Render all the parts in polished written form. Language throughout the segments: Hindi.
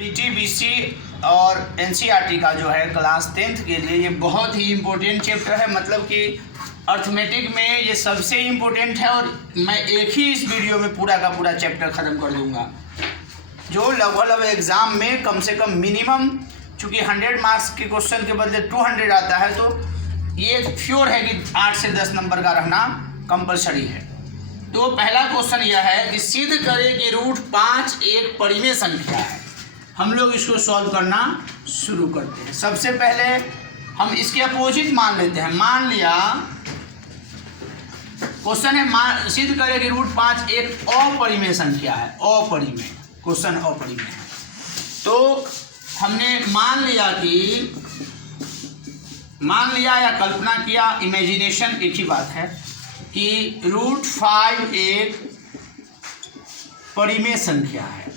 पीटीबीसी और एनसीईआरटी का जो है क्लास 10th के लिए ये बहुत ही इम्पोर्टेंट चैप्टर है। मतलब कि अर्थमेटिक में ये सबसे इम्पोर्टेंट है और मैं एक ही इस वीडियो में पूरा का पूरा चैप्टर ख़त्म कर दूंगा, जो लगभग एग्ज़ाम में कम से कम मिनिमम, चूँकि 100 मार्क्स के क्वेश्चन के बदले 200 आता है, तो ये श्योर है कि 8 से 10 नंबर का रहना कंपलसरी है। तो पहला क्वेश्चन यह है कि सिद्ध करें कि रूट 5 एक परिमेय संख्या है। हम लोग इसको सॉल्व करना शुरू करते हैं। सबसे पहले हम इसके अपोजिट मान लेते हैं। मान लिया क्वेश्चन है सिद्ध करें कि रूट 5 एक अपरिमेय संख्या है। अपरिमेय क्वेश्चन अपरिमेय है। तो हमने मान लिया या कल्पना किया, इमेजिनेशन एक ही बात है, कि रूट 5 एक परिमेय संख्या है।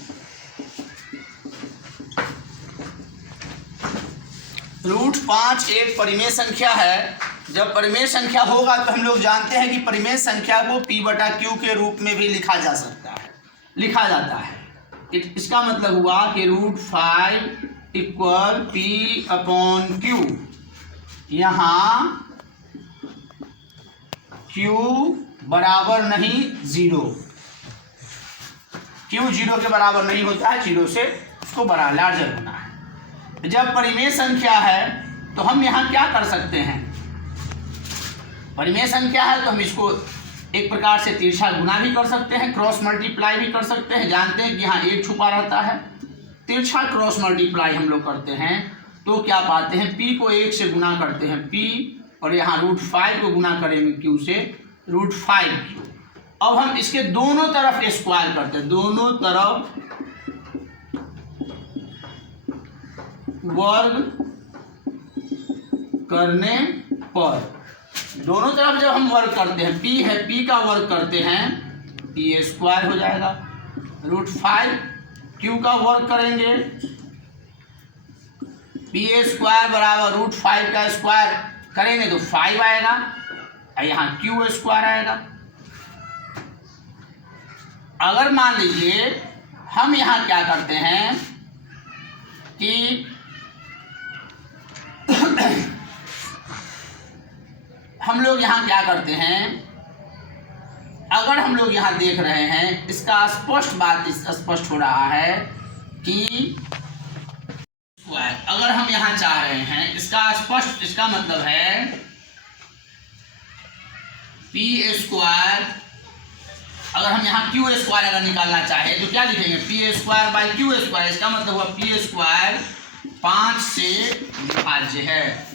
रूट 5 एक परिमेय संख्या है। जब परिमेय संख्या होगा तो हम लोग जानते हैं कि परिमेय संख्या को p/q के रूप में भी लिखा जाता है। इसका मतलब हुआ कि रूट 5 इक्वल p/q। यहाँ q बराबर नहीं 0, q 0 के बराबर नहीं होता है, 0 से उसको बड़ा लार्जर होना है। जब परिमेय संख्या है तो हम यहाँ क्या कर सकते हैं, परिमेय संख्या है तो हम इसको एक प्रकार से तिरछा गुना भी कर सकते हैं, क्रॉस मल्टीप्लाई भी कर सकते हैं। जानते हैं कि यहाँ 1 छुपा रहता है, तिरछा क्रॉस मल्टीप्लाई हम लोग करते हैं तो क्या पाते हैं, p को 1 से गुना करते हैं p, और यहाँ रूट 5 को गुना करेंगे q से, रूट 5q। अब हम इसके दोनों तरफ स्क्वायर करते हैं, दोनों तरफ वर्ग करने पर, दोनों तरफ जब हम वर्ग करते हैं, p है, p का वर्ग करते हैं, p² हो जाएगा। रूट 5q का वर्ग करेंगे, p² बराबर रूट 5 का स्क्वायर करेंगे तो 5 आएगा, यहाँ q² आएगा। अगर मान लीजिए हम यहाँ क्या करते हैं कि हम लोग यहाँ क्या करते हैं, अगर हम लोग यहाँ देख रहे हैं, इसका स्पष्ट हो रहा है कि अगर हम यहाँ चाह रहे हैं, इसका मतलब है p², अगर हम यहाँ q² अगर निकालना चाहे तो क्या लिखेंगे, p²/q²। इसका मतलब हुआ p² 5 से विभाज्य है।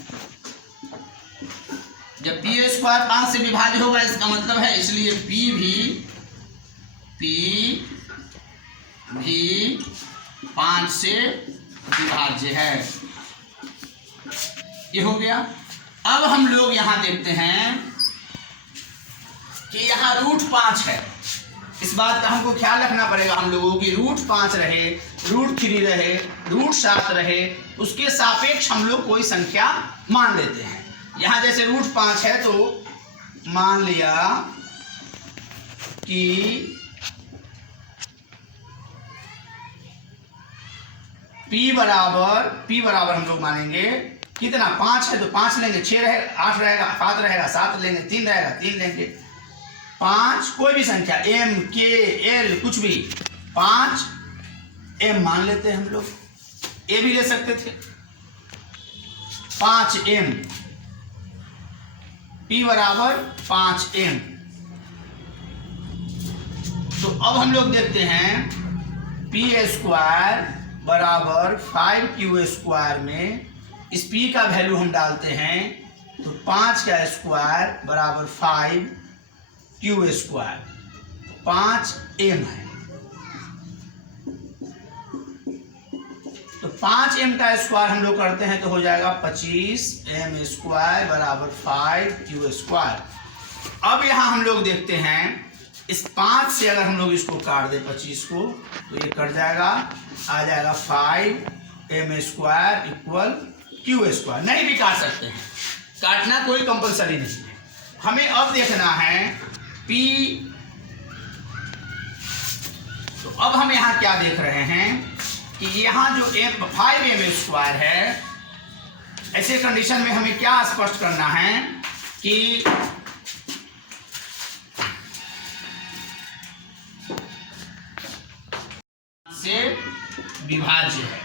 जब p² 5 से विभाज्य होगा इसका मतलब है, इसलिए p भी 5 से विभाज्य है। ये हो गया। अब हम लोग यहाँ देखते हैं कि यहाँ रूट 5 है। इस बात का हमको ख्याल रखना पड़ेगा हम लोगों की, रूट 5 रहे, रूट 3 रहे, रूट 7 रहे, उसके सापेक्ष हम लोग कोई संख्या मान लेते हैं। यहाँ जैसे रूट 5 है तो मान लिया कि p बराबर हम लोग मानेंगे कितना, 5 है तो 5 लेंगे, 6 रहेगा, 8 रहेगा, 7 रहेगा, 7 लेंगे, 3 रहेगा, 3 लेंगे, 5 कोई भी संख्या, m k l कुछ भी, 5 m मान लेते हैं हम लोग, a भी ले सकते थे, 5m, p बराबर 5m। तो अब हम लोग देखते हैं p² बराबर 5q² में इस p का वैल्यू हम डालते हैं तो 5 का स्क्वायर बराबर 5q², 5m है। तो 5m का स्क्वायर हम लोग करते हैं तो हो जाएगा 25m² बराबर 5q²। अब यहाँ हम लोग देखते हैं, इस 5 से अगर हम लोग इसको काट दें 25 को तो ये कट जाएगा, आ जाएगा 5m² इक्वल q²। नहीं भी काट सकते हैं, काटना कोई कंपलसरी नहीं है। हमें अब देखना है p तो अब हम यहाँ क्या देख रहे हैं कि यहाँ जो 5m² है, ऐसे कंडीशन में हमें क्या स्पष्ट करना है कि से विभाज्य है।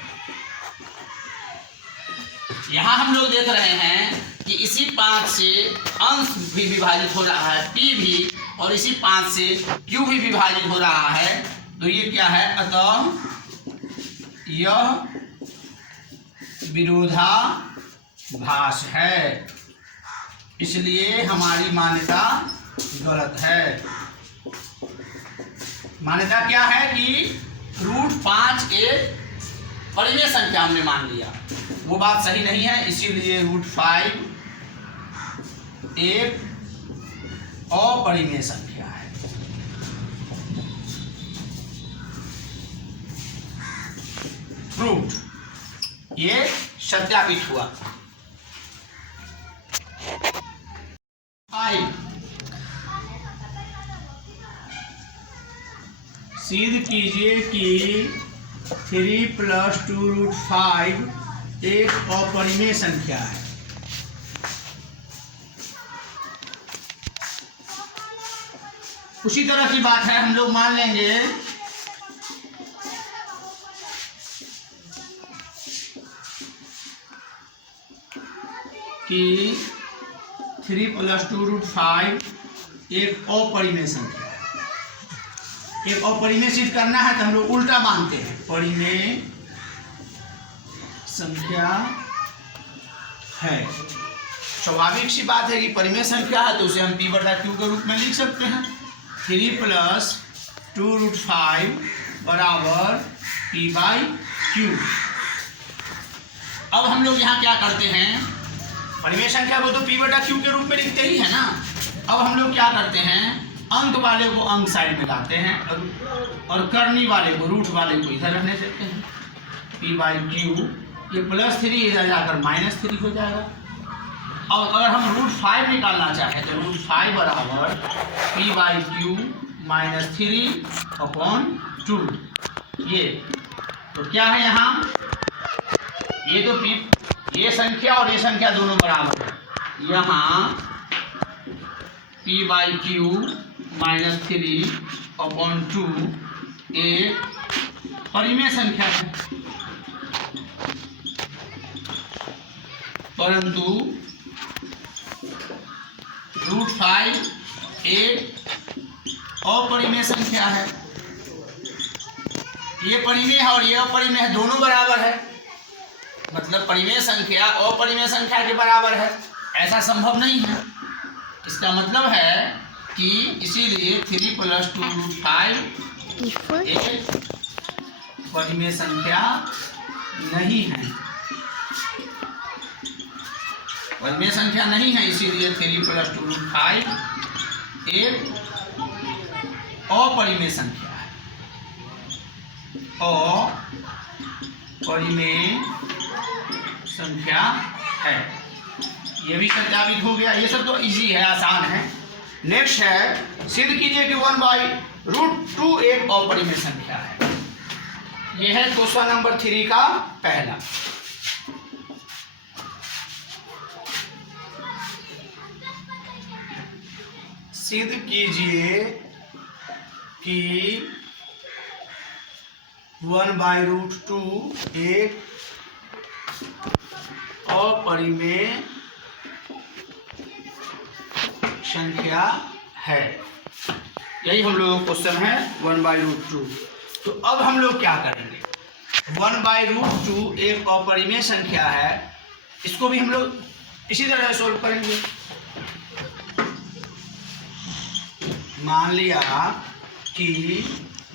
यहां हम लोग देख रहे हैं कि इसी 5 से अंश भी विभाजित हो रहा है, p भी, और इसी 5 से q भी विभाजित हो रहा है। तो ये क्या है, अतः यह विरोधाभास है, इसलिए हमारी मान्यता गलत है। मान्यता क्या है कि √5 एक परिमेय संख्या हमने मान लिया, वो बात सही नहीं है, इसीलिए √5 एक अपरिमेय संख्या है। प्रूव्ड, ये सत्यापित हुआ। 5 सिद्ध कीजिए कि 3 + 2√5 एक अपरिमेय संख्या है। उसी तरह की बात है, हम लोग मान लेंगे कि 3 + 2√5 एक अपरिमेय संख्या है। एक अपरिमेय सिद्ध करना है तो हम लोग उल्टा मानते हैं, परिमेय संख्या है। स्वाभाविक सी बात है कि परिमेय संख्या है तो उसे हम p/q के रूप में लिख सकते हैं। 3 + 2√5 बराबर p/q। अब हम लोग यहाँ क्या करते हैं, परिमेय संख्या को तो p/q के रूप में लिखते ही है ना। अब हम लोग क्या करते हैं, अंक वाले को अंक साइड में लाते हैं और करनी वाले को, रूट वाले को इधर रहने देते हैं। p/q, ये +3 इधर जाकर -3 हो जाएगा। और अगर हम √5 निकालना चाहें तो √5 बराबर p/q -3/2। ये तो क्या है यहाँ, ये तो ये संख्या और ये संख्या दोनों बराबर है। यहाँ p/q -3/2 एक परिमेय संख्या है, परंतु √5 एक अपरिमेय संख्या है। ये परिमेय है और ये अपरिमेय है, दोनों बराबर है, मतलब परिमेय संख्या अपरिमेय संख्या के बराबर है, ऐसा संभव नहीं है। इसका मतलब है कि इसीलिए 3 + 2√5 एक परिमेय संख्या नहीं है, परिमेय संख्या नहीं है, इसीलिए 3 + 2√5 एक अपरिमेय संख्या है। अपरिमेय संख्या है, ये भी सत्यापित हो गया। ये सब तो इजी है, आसान है। नेक्स्ट है, सिद्ध कीजिए कि 1/√2 एक अपरिमेय संख्या है। यह है क्वेश्चन नंबर 3 का पहला। सिद्ध कीजिए कि 1/√2 एक अपरिमेय संख्या है। यही हम लोगों का क्वेश्चन है 1/√2। तो अब हम लोग क्या करेंगे, 1/√2 एक अपरिमेय संख्या है, इसको भी हम लोग इसी तरह सोल्व करेंगे। मान लिया कि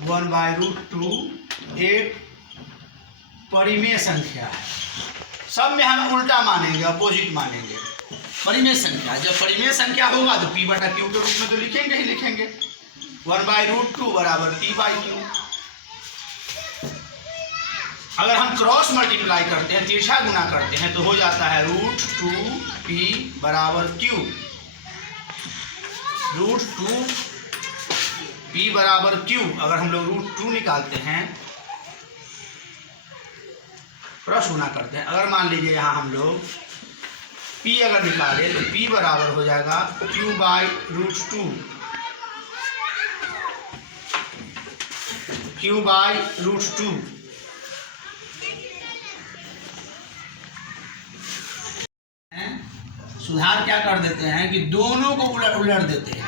1/√2 एक परिमेय संख्या है, सब में हम उल्टा मानेंगे, अपोजिट मानेंगे। परिमेय संख्या, जब परिमेय संख्या होगा तो p/q के रूप में तो लिखेंगे ही लिखेंगे। 1/√2 बराबर p/q। अगर हम क्रॉस मल्टीप्लाई करते हैं, तिरछा गुना करते हैं, तो हो जाता है √2p बराबर q। √2p बराबर q। अगर हम लोग √2 निकालते हैं क्रॉस गुना करते हैं। अगर मान लीजिए यहाँ हम लोग p अगर निकाले तो p बराबर हो जाएगा q/√2, q/√2। सुधार क्या कर देते हैं कि दोनों को उलट देते हैं,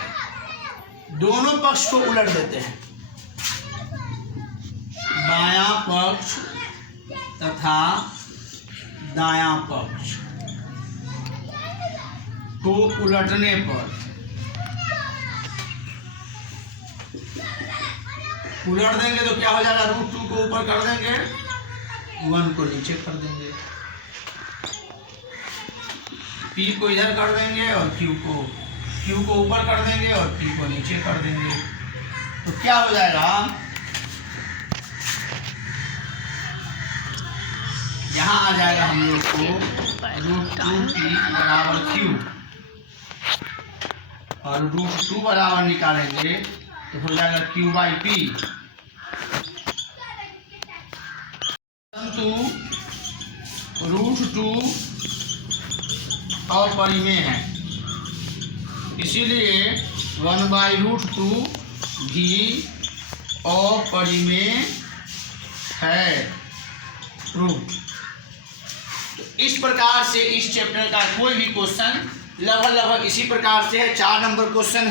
दोनों पक्ष को उलट देते हैं। बायां पक्ष तथा दायां पक्ष को उलटने पर उलट देंगे तो क्या हो जाएगा, √2 को ऊपर कर देंगे, 1 को नीचे कर देंगे, p को इधर कर देंगे और q को ऊपर कर देंगे और p को नीचे कर देंगे। तो क्या हो जाएगा, यहाँ आ जाएगा हम लोग को √2p बराबर q, और √2 बराबर निकालेंगे तो हो जाएगा q/p। परंतु √2 अपरिमेय है, इसीलिए 1/√2 भी अपरिमेय है, प्रूफ। तो इस प्रकार से इस चैप्टर का कोई भी क्वेश्चन लगभग इसी प्रकार से है। 4 नंबर क्वेश्चन